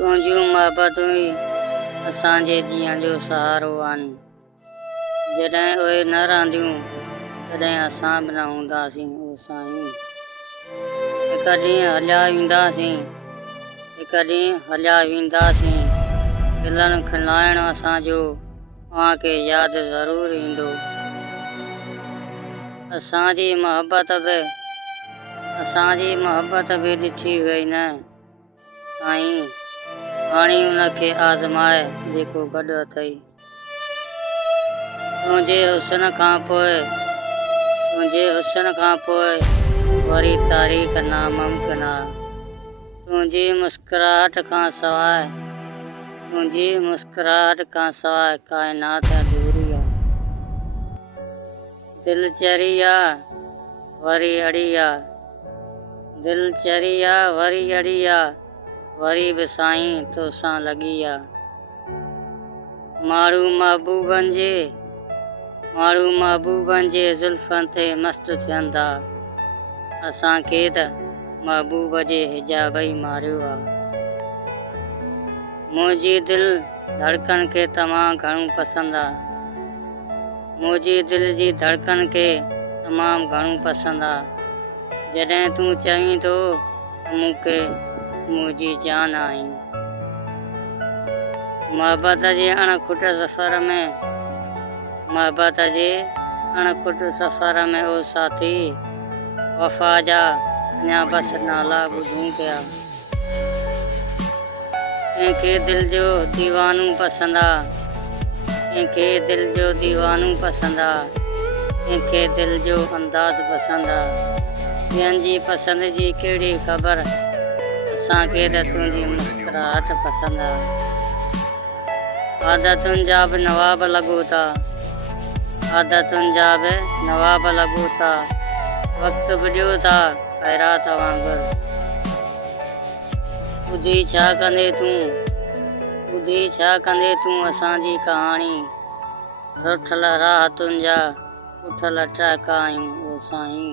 तुंहिंजूं मोहबतूं ई असांजे जीअण जो सहारो आहिनि। जॾहिं उहे न रहंदियूं तॾहिं असां बि न हूंदासीं ओ साईं। हिकु ॾींहुं हलिया वेंदासीं, दिलनि खिलाइण असांजो तव्हांखे यादि ज़रूरु ईंदो। असांजी मोहबत बि ॾिठी वई न साईं, हाणे उनखे आज़माए जेको गॾु अथई। तुंहिंजे हुस्न खां पोइ वरी तारीख़ नामुमकिन आहे। तुंहिंजी मुस्कुराहट खां सवाइ काइनात अधूरी आहे। दिल चरी आहे वरी अड़ी आहे, वरी बि साईं तोसां लॻी आहे। माण्हू महबूबनि जे ज़ुल्फनि ते मस्तु थियनि था, असांखे त महबूब जे हिजाब ई मारियो आहे। मुंहिंजी दिल धड़कन खे तमामु घणो पसंदि आहे। जॾहिं तूं चवीं थो त मूंखे मुंहिंजी जान आई। मोहबत जे अणखुट सफ़र में ओ साथी, वफ़ा जा अञा बसि नाला ॿुधूं पिया। कंहिंखे दिल जो दीवानू पसंदि आहे, कंहिंखे दिल जो अंदाज़ पसंदि आहे। ॿियनि जी पसंदि जी कहिड़ी ख़बर, असांखे त तुंहिंजी मुस्कुराहट पसंदि आहे। आदतुनि जा बि नवाब लॻो था, वक़्तु बि ॾियो था ख़ैरात वांगुरु। ॿुधी छा कंदे तूं असांजी कहाणी, रुठल राह तुंहिंजा उठल टहिका आहियूं ओ साईं।